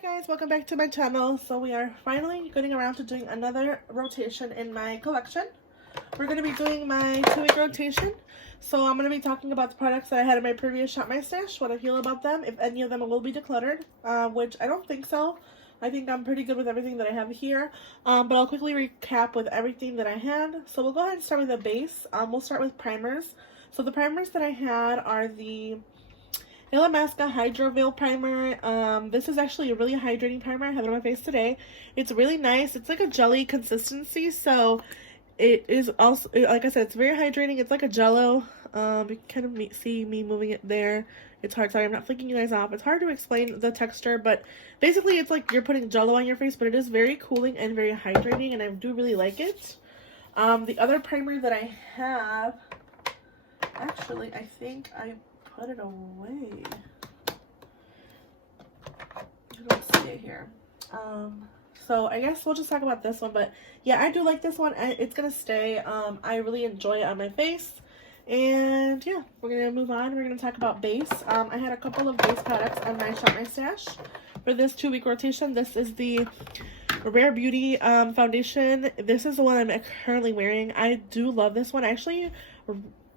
Hi guys, welcome back to my channel. So we are finally getting around to doing another rotation in my collection. We're going to be doing my 2-week rotation. So I'm going to be talking about the products that I had in my previous Shop My Stash, what I feel about them, if any of them will be decluttered, which I don't think so. I think I'm pretty good with everything that I have here, but I'll quickly recap with everything that I had. So we'll go ahead and start with the base. We'll start with primers. So the primers that I had are the Illamasqua Hydro Veil Primer. This is actually a really hydrating primer. I have it on my face today. It's really nice. It's like a jelly consistency, so it is also, like I said, it's very hydrating. It's like a jello. You can kind of see me moving it there. It's hard. Sorry, I'm not flicking you guys off. It's hard to explain the texture, but basically it's like you're putting jello on your face, but it is very cooling and very hydrating, and I do really like it. The other primer that I have, actually, I think I put it away. I don't see it here. So I guess we'll just talk about this one, but yeah, I do like this one. It's gonna stay. I really enjoy it on my face. And yeah, we're gonna move on. We're gonna talk about base. I had a couple of base products on my Shop My Stash for this 2-week rotation. This is the Rare Beauty foundation. This is the one I'm currently wearing. I do love this one. I actually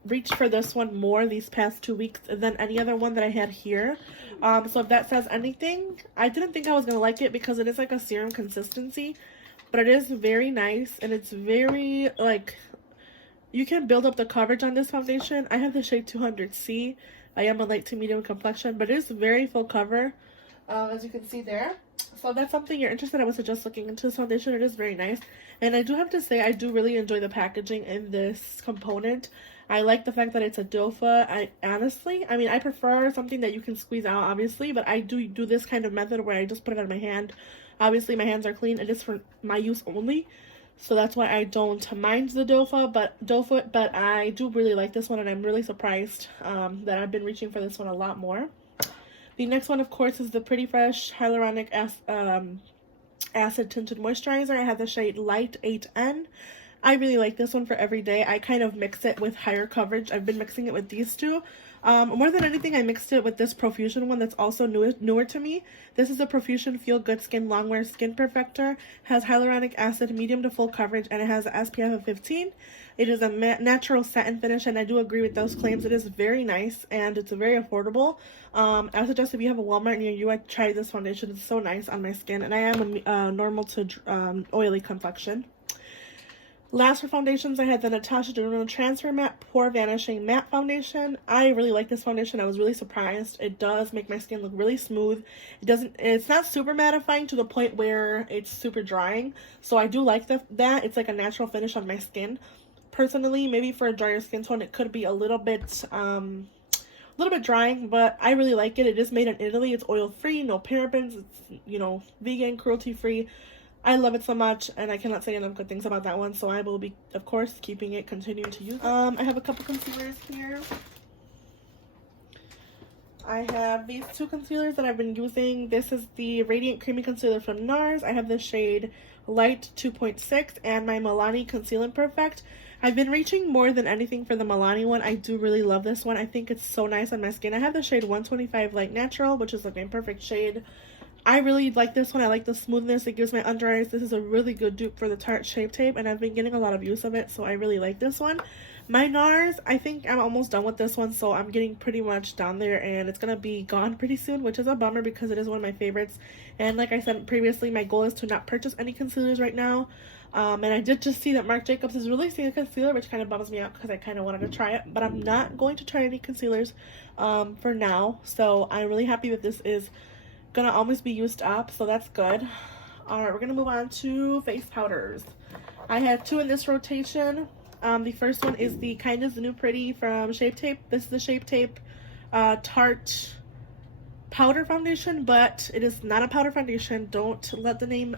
reached for this one more these past 2 weeks than any other one that I had here. So if that says anything, I didn't think I was gonna like it because it is like a serum consistency, but it is very nice, and it's very, like, you can build up the coverage on this foundation. I have the shade 200C. I am a light to medium complexion, but it is very full cover, as you can see there. So if that's something you're interested in, I would suggest looking into this foundation. It is very nice. And I do have to say, I do really enjoy the packaging in this component. I like the fact that it's a dofa. I mean, I prefer something that you can squeeze out, obviously, but I do this kind of method where I just put it on my hand. Obviously, my hands are clean. It is for my use only. So that's why I don't mind the dofa, but I do really like this one, and I'm really surprised that I've been reaching for this one a lot more. The next one, of course, is the Pretty Fresh Hyaluronic Acid Tinted Moisturizer. I have the shade Light 8N. I really like this one for every day. I kind of mix it with higher coverage. I've been mixing it with these two. More than anything, I mixed it with this Profusion one that's also newer to me. This is a Profusion Feel Good Skin Longwear Skin Perfector. Has hyaluronic acid, medium to full coverage, and it has an SPF of 15. It is a natural satin finish, and I do agree with those claims. It is very nice, and it's very affordable. I suggest if you have a Walmart near you, I try this foundation. It's so nice on my skin, and I am a normal to oily complexion. Last for foundations, I had the Natasha Denona Transfer Matte Pore Vanishing Matte Foundation. I really like this foundation. I was really surprised. It does make my skin look really smooth. It's not super mattifying to the point where it's super drying. So I do like that. It's like a natural finish on my skin. Personally, maybe for a drier skin tone, it could be a little bit drying, but I really like it. It is made in Italy. It's oil-free, no parabens. It's, you know, vegan, cruelty-free. I love it so much, and I cannot say enough good things about that one, so I will be, of course, keeping it, continuing to use it. I have a couple concealers here. I have these two concealers that I've been using. This is the Radiant Creamy Concealer from NARS. I have the shade Light 2.6 and my Milani Conceal and Perfect. I've been reaching more than anything for the Milani one. I do really love this one. I think it's so nice on my skin. I have the shade 125 Light Natural, which is like my perfect shade. I really like this one. I like the smoothness it gives my under eyes. This is a really good dupe for the Tarte Shape Tape, and I've been getting a lot of use of it, so I really like this one. My NARS, I think I'm almost done with this one, so I'm getting pretty much down there, and it's going to be gone pretty soon, which is a bummer because it is one of my favorites. And like I said previously, my goal is to not purchase any concealers right now. And I did just see that Marc Jacobs is releasing a concealer, which kind of bums me out because I kind of wanted to try it, but I'm not going to try any concealers for now. So I'm really happy that this is gonna almost be used up, so that's good. All right, we're gonna move on to face powders. I had two in this rotation. The first one is the Kind is the New Pretty from Shape Tape. This is the Shape Tape Tarte powder foundation, but it is not a powder foundation. Don't let the name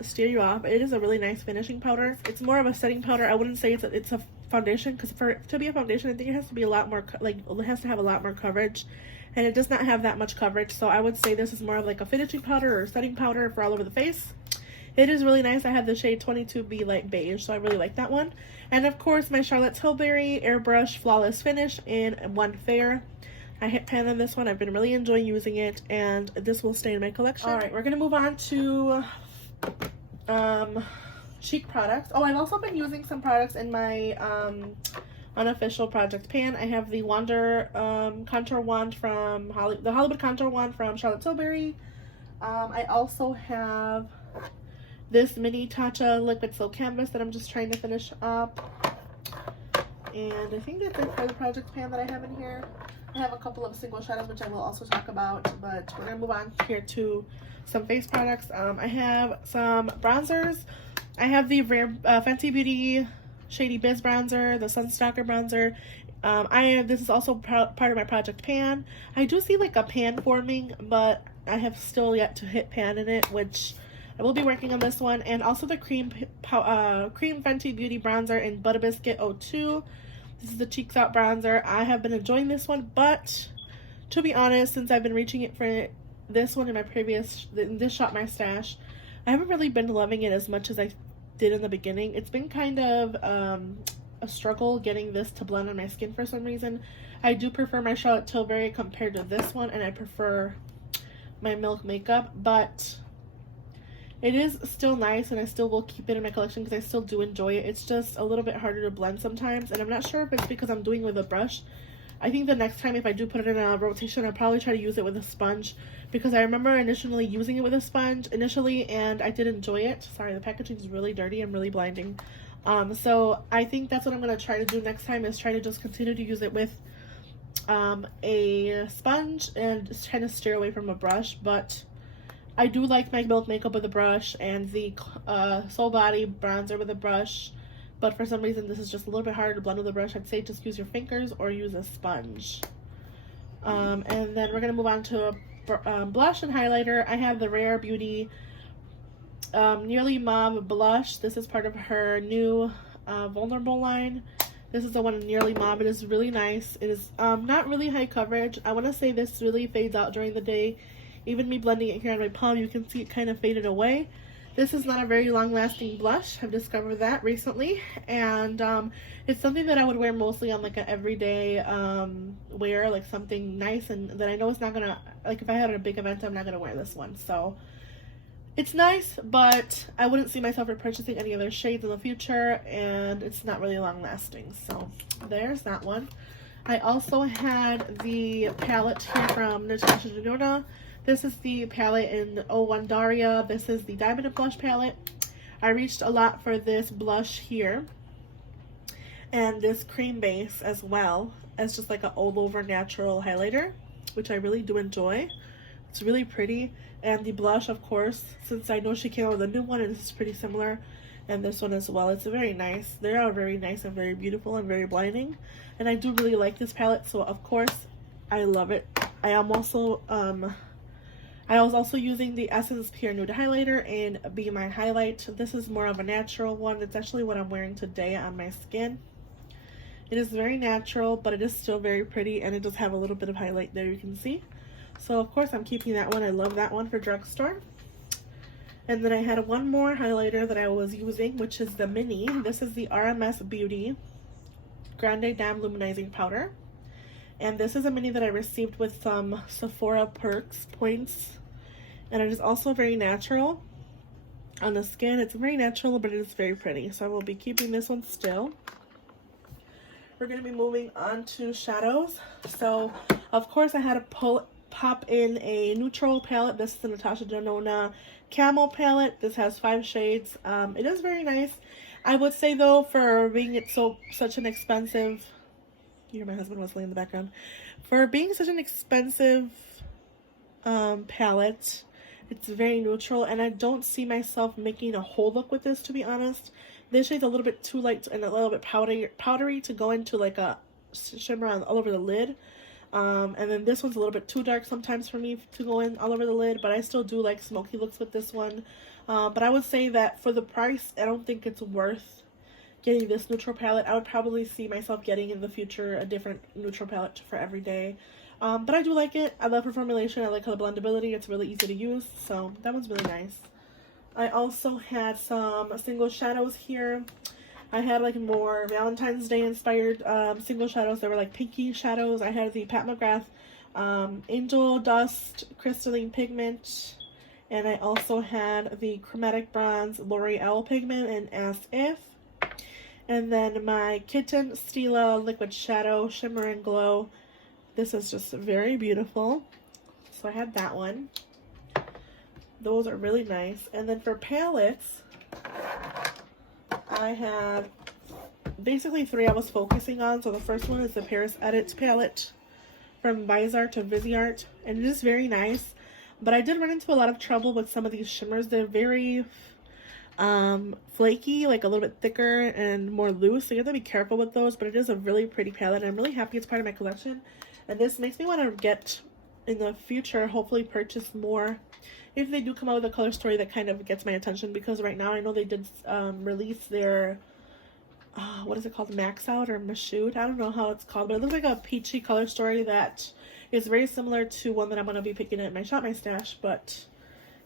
steer you off. It is a really nice finishing powder. It's more of a setting powder. I wouldn't say it's a foundation, because for it to be a foundation, I think it has to be a lot more, it has to have a lot more coverage, and it does not have that much coverage. So I would say this is more of like a finishing powder or setting powder for all over the face. It is really nice. I have the shade 22B Light Beige, so I really like that one. And of course, my Charlotte Tilbury Airbrush Flawless Finish in One Fair. I hit pan on this one. I've been really enjoying using it, and this will stay in my collection. All right, we're gonna move on to cheek products. Oh, I've also been using some products in my unofficial project pan. I have the Wonder contour wand from the Hollywood contour wand from Charlotte Tilbury. I also have this mini Tatcha liquid silk canvas that I'm just trying to finish up. And I think that's it for the project pan that I have in here. I have a couple of single shadows, which I will also talk about, but we're gonna move on here to some face products. I have some bronzers. I have the Rare Fenty Beauty Shady Biz bronzer, the Sunstalker bronzer. This is also part of my project pan. I do see like a pan forming, but I have still yet to hit pan in it, which I will be working on this one. And also the Cream Fenty Beauty bronzer in Butter Biscuit 02. This is the Cheeks Out bronzer. I have been enjoying this one, but to be honest, since I've been reaching it for this one in my previous, this Shop My Stash, I haven't really been loving it as much as I did in the beginning. It's been kind of a struggle getting this to blend on my skin for some reason. I do prefer my Charlotte Tilbury compared to this one, and I prefer my Milk Makeup, but it is still nice, and I still will keep it in my collection because I still do enjoy it. It's just a little bit harder to blend sometimes, and I'm not sure if it's because I'm doing it with a brush. I think the next time if I do put it in a rotation, I'll probably try to use it with a sponge, because I remember initially using it with a sponge and I did enjoy it. Sorry, the packaging is really dirty and really blinding. So I think that's what I'm going to try to do next time, is try to just continue to use it with a sponge and just trying to steer away from a brush. But I do like my Milk Makeup with a brush and the Soul Body bronzer with a brush, but for some reason this is just a little bit harder to blend with a brush. I'd say just use your fingers or use a sponge. And then we're going to move on to a blush and highlighter. I have the Rare Beauty Nearly Mauve blush. This is part of her new Vulnerable line. This is the one in Nearly Mauve. It is really nice. It is not really high coverage. I want to say this really fades out during the day. Even me blending it here on my palm, you can see it kind of faded away. This is not a very long-lasting blush. I've discovered that recently, and it's something that I would wear mostly on like an everyday wear, like something nice, and that I know it's not gonna, like if I had a big event, I'm not gonna wear this one. So it's nice, but I wouldn't see myself repurchasing any other shades in the future, and it's not really long-lasting. So there's that one. I also had the palette here from Natasha Denona. This is the palette in 01 Daria. This is the Diamond and Blush palette. I reached a lot for this blush here and this cream base, as well as just like an all-over natural highlighter, which I really do enjoy. It's really pretty. And the blush, of course, since I know she came out with a new one, and this is pretty similar, and this one as well. It's very nice. They are very nice and very beautiful and very blinding. And I do really like this palette, so of course I love it. I am also I was also using the Essence Pure Nude Highlighter in Be My Highlight. This is more of a natural one. It's actually what I'm wearing today on my skin. It is very natural, but it is still very pretty, and it does have a little bit of highlight there, you can see. So of course I'm keeping that one. I love that one for drugstore. And then I had one more highlighter that I was using, which is the mini. This is the RMS Beauty Grande Dame Luminizing Powder. And this is a mini that I received with some Sephora Perks points. And it is also very natural on the skin. It's very natural, but it is very pretty. So I will be keeping this one still. We're going to be moving on to shadows. So, of course, I had to pop in a neutral palette. This is the Natasha Denona Camel palette. This has 5 shades. It is very nice. I would say, though, for being such an expensive... You hear my husband whistling in the background. For being such an expensive palette, it's very neutral, and I don't see myself making a whole look with this, to be honest. This shade's a little bit too light and a little bit powdery to go into like a shimmer all over the lid. And then this one's a little bit too dark sometimes for me to go in all over the lid, but I still do like smoky looks with this one. But I would say that for the price, I don't think it's worth getting this neutral palette. I would probably see myself getting in the future a different neutral palette for every day. But I do like it. I love her formulation. I like her blendability. It's really easy to use. So that one's really nice. I also had some single shadows here. I had like more Valentine's Day inspired single shadows. They were like pinky shadows. I had the Pat McGrath Angel Dust Crystalline Pigment. And I also had the Chromatic Bronze L'Oreal Pigment in As If. And then my Kitten Stila Liquid Shadow Shimmer and Glow. This is just very beautiful. So I had that one. Those are really nice. And then for palettes, I have basically 3 I was focusing on. So the first one is the Paris Edits palette from Visart to Viseart. And it is very nice. But I did run into a lot of trouble with some of these shimmers. They're very flaky, like a little bit thicker and more loose. So you have to be careful with those. But it is a really pretty palette. I'm really happy it's part of my collection. And this makes me want to get, in the future, hopefully purchase more if they do come out with a color story that kind of gets my attention. Because right now I know they did release their, what is it called? Max Out or Mashoot? I don't know how it's called. But it looks like a peachy color story that is very similar to one that I'm going to be picking at my Shop My Stash. But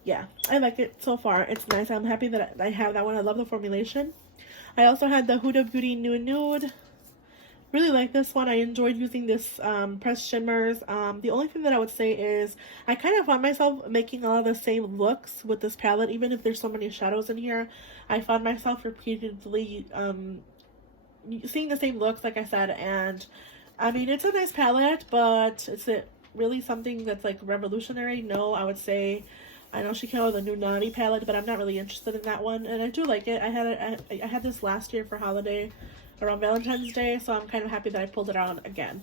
yeah, I like it so far. It's nice. I'm happy that I have that one. I love the formulation. I also had the Huda Beauty Nude. Really like this one. I enjoyed using this pressed shimmers. The only thing that I would say is I kind of found myself making a lot of the same looks with this palette. Even if there's so many shadows in here, I found myself repeatedly seeing the same looks, like I said. And I mean, it's a nice palette, but is it really something that's like revolutionary? No, I would say, I know she came out with a new Naughty palette, but I'm not really interested in that one. And I do like it. I had this last year for holiday around Valentine's Day, so I'm kind of happy that I pulled it out again.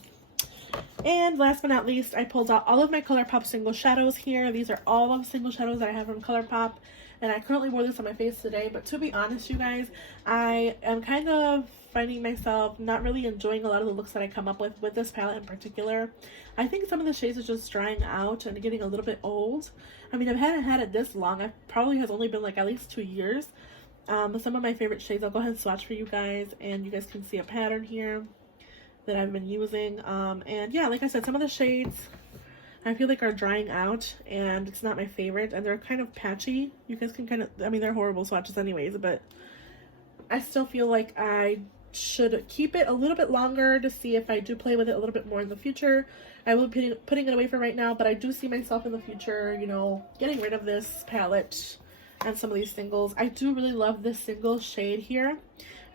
And last but not least, I pulled out all of my ColourPop single shadows here. These are all of single shadows that I have from ColourPop, and I currently wore this on my face today. But to be honest, you guys, I am kind of finding myself not really enjoying a lot of the looks that I come up with this palette in particular. I think some of the shades are just drying out and getting a little bit old. I mean, I've had it this long. It probably has only been like at least 2 years. Some of my favorite shades, I'll go ahead and swatch for you guys, and you guys can see a pattern here that I've been using. And yeah, like I said, some of the shades I feel like are drying out, and it's not my favorite, and they're kind of patchy. You guys can kind of, I mean, they're horrible swatches anyways, but I still feel like I should keep it a little bit longer to see if I do play with it a little bit more in the future. I will be putting it away for right now, but I do see myself in the future, you know, getting rid of this palette and some of these singles. I do really love this single shade here.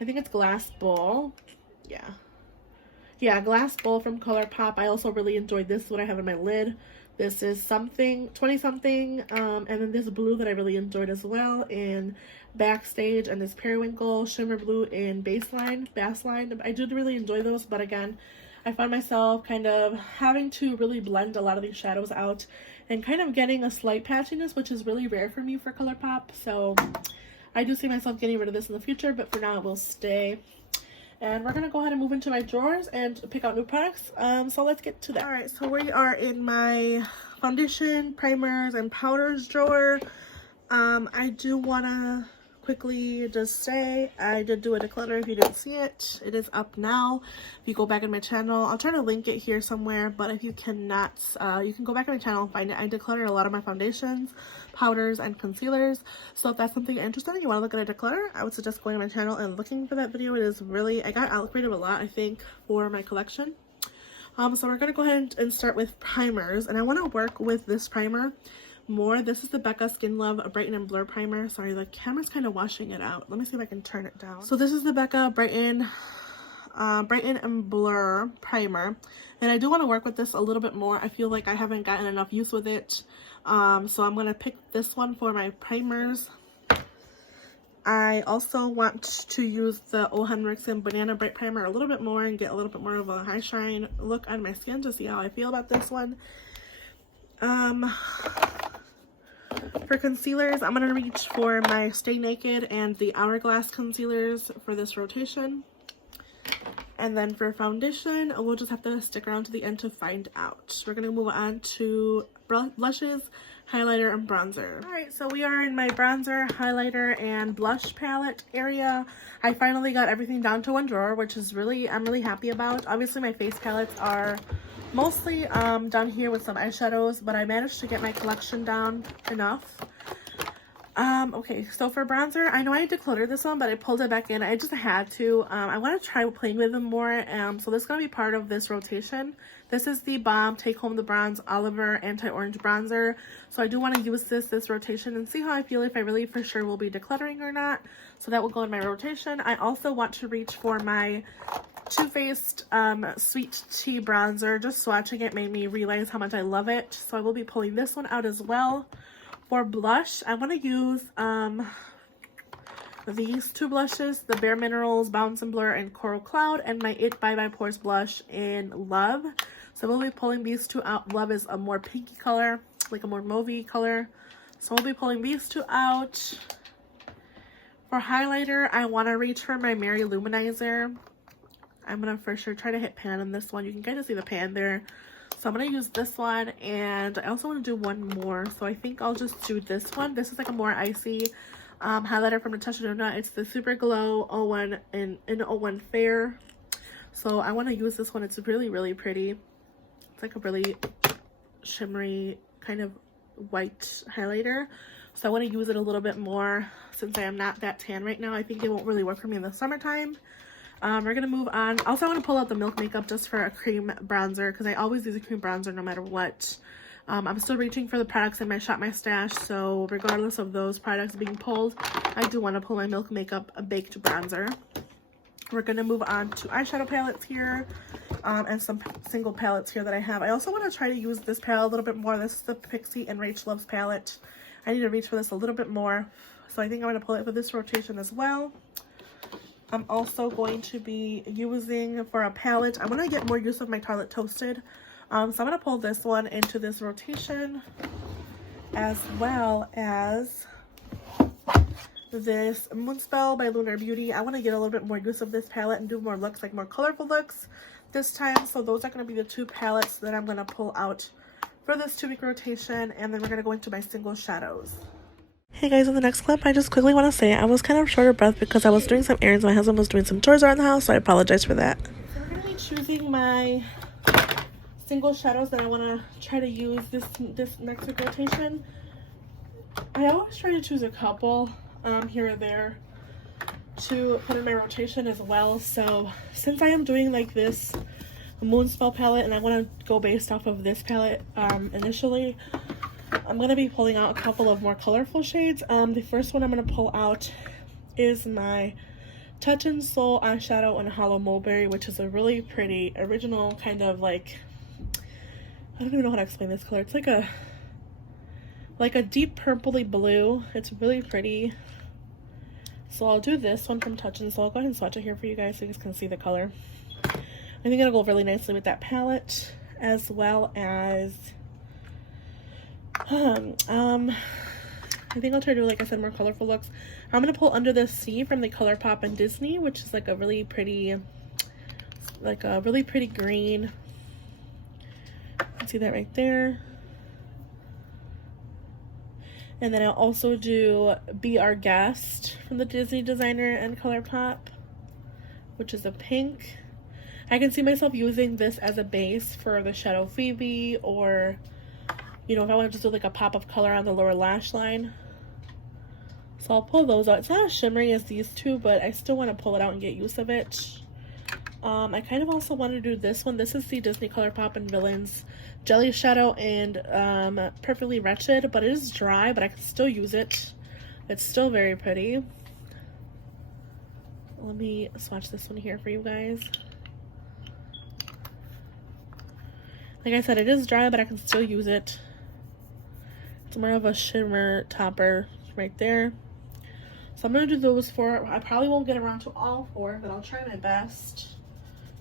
I think it's Glass Bowl. Yeah, Glass Bowl from ColourPop. I also really enjoyed this, what I have in my lid. This is something 20 something, and then this blue that I really enjoyed as well in Backstage, and this Periwinkle Shimmer Blue in Baseline. I did really enjoy those, but again, I found myself kind of having to really blend a lot of these shadows out and kind of getting a slight patchiness, which is really rare for me for ColourPop. So I do see myself getting rid of this in the future, but for now it will stay. And we're gonna go ahead and move into my drawers and pick out new products. So let's get to that. All right, so we are in my foundation, primers, and powders drawer. I do wanna quickly just say I did do a declutter. If you didn't see it, it is up now. If you go back in my channel, I'll try to link it here somewhere, but if you cannot, you can go back in my channel and find it. I decluttered a lot of my foundations, powders, and concealers. So if that's something you're interested in, you want to look at a declutter, I would suggest going to my channel and looking for that video. It is really, I got allocated a lot, I think, for my collection. So we're going to go ahead and start with primers, and I want to work with this primer more. This is the Becca Skin Love Brighten and Blur Primer. Sorry, the camera's kind of washing it out. Let me see if I can turn it down. So this is the Becca Brighten and Blur Primer, and I do want to work with this a little bit more. I feel like I haven't gotten enough use with it, so I'm going to pick this one for my primers. I also want to use the O. Henriksen Banana Bright Primer a little bit more and get a little bit more of a high shine look on my skin to see how I feel about this one. For concealers, I'm going to reach for my Stay Naked and the Hourglass concealers for this rotation. And then for foundation, we'll just have to stick around to the end to find out. We're going to move on to blushes, highlighter, and bronzer. Alright, so we are in my bronzer, highlighter, and blush palette area. I finally got everything down to one drawer, which is I'm really happy about. Obviously, my face palettes are mostly down here with some eyeshadows, but I managed to get my collection down enough. Okay, so for bronzer, I know I decluttered this one, but I pulled it back in. I just had to. I want to try playing with them more. So this is going to be part of this rotation. This is the Balm Take Home the Bronze Oliver Anti-Orange Bronzer. So I do want to use this rotation and see how I feel, if I really for sure will be decluttering or not. So that will go in my rotation. I also want to reach for my Too Faced Sweet Tea Bronzer. Just swatching it made me realize how much I love it. So I will be pulling this one out as well. For blush, I want to use these two blushes, the Bare Minerals Bounce and Blur and Coral Cloud, and my It by Pores blush in Love. So we'll be pulling these two out. Love is a more pinky color, like a more mauvey color. So we'll be pulling these two out. For highlighter, I want to reach for my Mary Luminizer. I'm going to for sure try to hit pan on this one. You can kind of see the pan there. So I'm going to use this one, and I also want to do one more. So I think I'll just do this one. This is like a more icy highlighter from Natasha Denona. It's the Super Glow 01 in 01 Fair. So I want to use this one. It's really, really pretty. It's like a really shimmery kind of white highlighter. So I want to use it a little bit more since I am not that tan right now. I think it won't really work for me in the summertime. We're going to move on. Also, I want to pull out the Milk Makeup just for a cream bronzer, because I always use a cream bronzer no matter what. I'm still reaching for the products in my Shop My Stash, so regardless of those products being pulled, I do want to pull my Milk Makeup Baked Bronzer. We're going to move on to eyeshadow palettes here, and some single palettes here that I have. I also want to try to use this palette a little bit more. This is the Pixie and Rach Loves palette. I need to reach for this a little bit more, so I think I'm going to pull it for this rotation as well. I'm also going to be using for a palette, I want to get more use of my Tartelette Toasted. So I'm going to pull this one into this rotation, as well as this Moonspell by Lunar Beauty. I want to get a little bit more use of this palette and do more looks, like more colorful looks this time. So those are going to be the two palettes that I'm going to pull out for this 2-week rotation. And then we're going to go into my single shadows. Hey guys, in the next clip, I just quickly want to say I was kind of short of breath because I was doing some errands. My husband was doing some chores around the house, so I apologize for that. So we're going to be choosing my single shadows that I want to try to use this next week rotation. I always try to choose a couple here or there to put in my rotation as well. So since I am doing like this Moonspell palette and I want to go based off of this palette initially, I'm going to be pulling out a couple of more colorful shades. The first one I'm going to pull out is my Touch and Soul eyeshadow in Hollow Mulberry, which is a really pretty original kind of like, I don't even know how to explain this color. It's like a deep purpley blue. It's really pretty. So I'll do this one from Touch and Soul. I'll go ahead and swatch it here for you guys so you guys can see the color. I think it'll go really nicely with that palette, as well as I think I'll try to do, like I said, more colorful looks. I'm going to pull Under the Sea from the ColourPop and Disney, which is like a really pretty, green. You can see that right there. And then I'll also do Be Our Guest from the Disney designer and ColourPop, which is a pink. I can see myself using this as a base for the Shadow Phoebe, or you know, if I want to just do like a pop of color on the lower lash line. So I'll pull those out. It's not as shimmery as these two, but I still want to pull it out and get use of it. I kind of also want to do this one. This is the Disney ColourPop and Villains Jelly Shadow and Perfectly Wretched, but it is dry, but I can still use it. It's still very pretty. Let me swatch this one here for you guys. Like I said, it is dry, but I can still use it. It's more of a shimmer topper right there. So I'm going to do those 4. I probably won't get around to all 4, but I'll try my best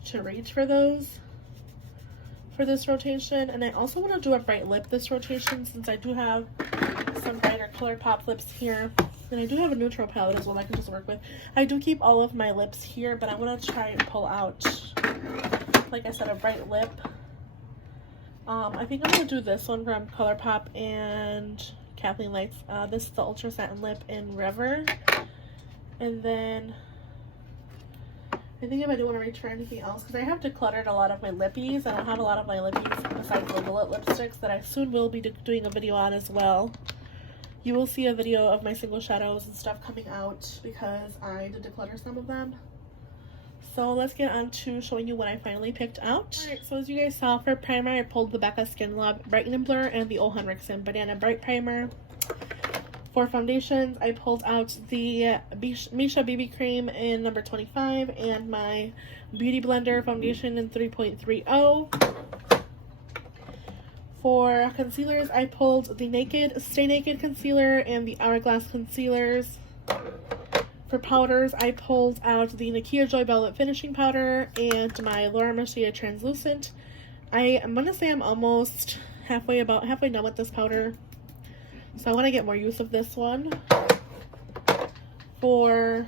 to reach for those for this rotation. And I also want to do a bright lip this rotation, since I do have some brighter ColourPop lips here. And I do have a neutral palette as well I can just work with. I do keep all of my lips here, but I want to try and pull out, like I said, a bright lip. I think I'm going to do this one from ColourPop and Kathleen Lights. This is the Ultra Satin Lip in River. And then I think if I do want to reach for anything else, because I have decluttered a lot of my lippies. I don't have a lot of my lippies besides the Willet lipsticks that I soon will be doing a video on as well. you will see a video of my single shadows and stuff coming out because I did declutter some of them. So let's get on to showing you what I finally picked out. Alright, so as you guys saw, for primer, I pulled the Becca Skin Love Brighten and Blur and the Ole Henriksen Banana Bright Primer. For foundations, I pulled out the Misha BB Cream in number 25 and my Beauty Blender foundation in 3.30. For concealers, I pulled the Stay Naked Concealer and the Hourglass Concealers. For powders, I pulled out the Nakia Joy Velvet Finishing Powder and my Laura Mercier Translucent. I'm going to say I'm almost halfway done with this powder. So I want to get more use of this one. For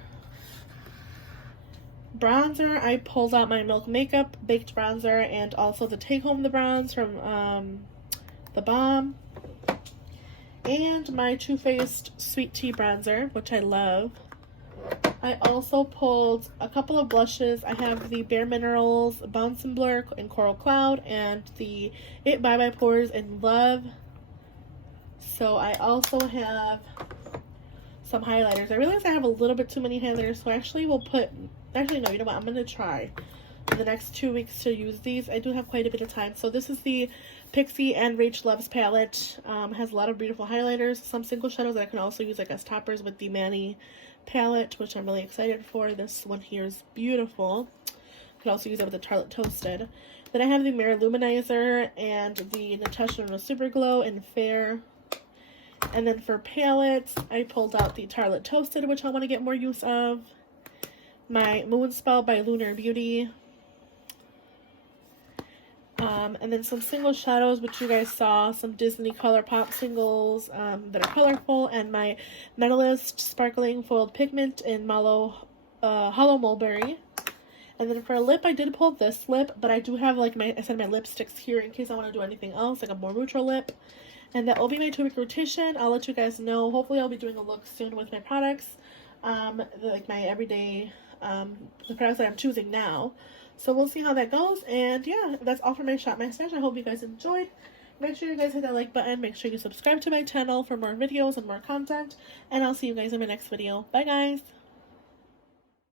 bronzer, I pulled out my Milk Makeup Baked Bronzer and also the Take Home the Bronze from The Balm. And my Too Faced Sweet Tea Bronzer, which I love. I also pulled a couple of blushes. I have the Bare Minerals Bounce and Blur in Coral Cloud and the It Bye Pores in Love. So I also have some highlighters. I realize I have a little bit too many highlighters, so I actually will put, actually no, you know what, I'm going to try in the next 2 weeks to use these. I do have quite a bit of time. So this is the Pixie and Rach Loves palette. Has a lot of beautiful highlighters, some single shadows that I can also use like as toppers with the Manny palette, which I'm really excited for. This one here is beautiful. I could also use it with the Tartelette Toasted. Then I have the Mirror Luminizer and the Natasha No Super Glow in Fair. And then for palettes, I pulled out the Tartelette Toasted, which I want to get more use of. My Moonspell by Lunar Beauty. And then some single shadows, which you guys saw, some Disney ColourPop singles that are colorful, and my Metalist Sparkling Foiled Pigment in Hollow Mulberry. And then for a lip, I did pull this lip, but I do have, like I said, my lipsticks here in case I want to do anything else, like a more neutral lip. And that will be my 2-week rotation. I'll let you guys know. Hopefully, I'll be doing a look soon with my products, like my everyday, the products that I'm choosing now. So we'll see how that goes. And yeah, that's all for my Shop My Stash. I hope you guys enjoyed. Make sure you guys hit that like button. Make sure you subscribe to my channel for more videos and more content. And I'll see you guys in my next video. Bye, guys.